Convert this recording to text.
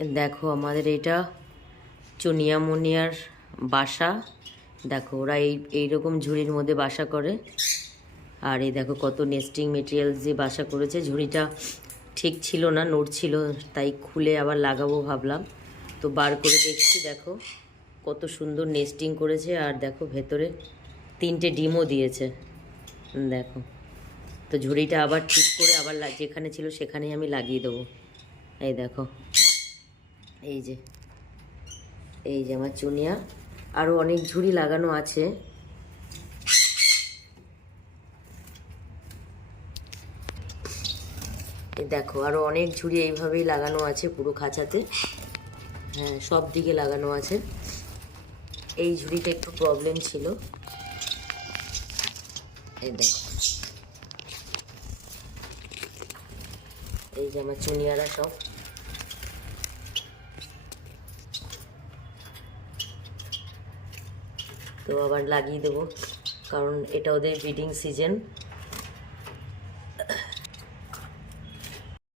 দেখো আমাদের এটা চুনিয়ামুনিয়ার বাসা। দেখো ওরা এই, এইরকম ঝুড়ির মধ্যে বাসা করে। আর এই দেখো কত নেস্টিং মেটেরিয়ালস দিয়ে বাসা করেছে। ঝুড়িটা ঠিক ছিল না নড়ছিল তাই খুলে আবার লাগাবো ভাবলাম। তো বার করে দেখছি, দেখো কত সুন্দর নেস্টিং করেছে। আর দেখো ভেতরে তিনটে ডিমও দিয়েছে। দেখো তো ঝুড়িটা আবার ঠিক করে আবার যেখানে ছিল সেখানেই আমি লাগিয়ে দেবো। এই দেখো এই যে এই যে আমার চুনিয়া। আরও অনেক ঝুড়ি লাগানো আছে। দেখো আরও অনেক ঝুড়ি এইভাবেই লাগানো আছে পুরো খাঁচাতে। হ্যাঁ সব দিকে লাগানো আছে। এই ঝুড়িটা একটু প্রবলেম ছিল। এই দেখো। এই যে আমার চুনিয়ারা সব। তো আবার লাগিয়ে দেবো। কারণ এটা ওদের ব্রিডিং সিজন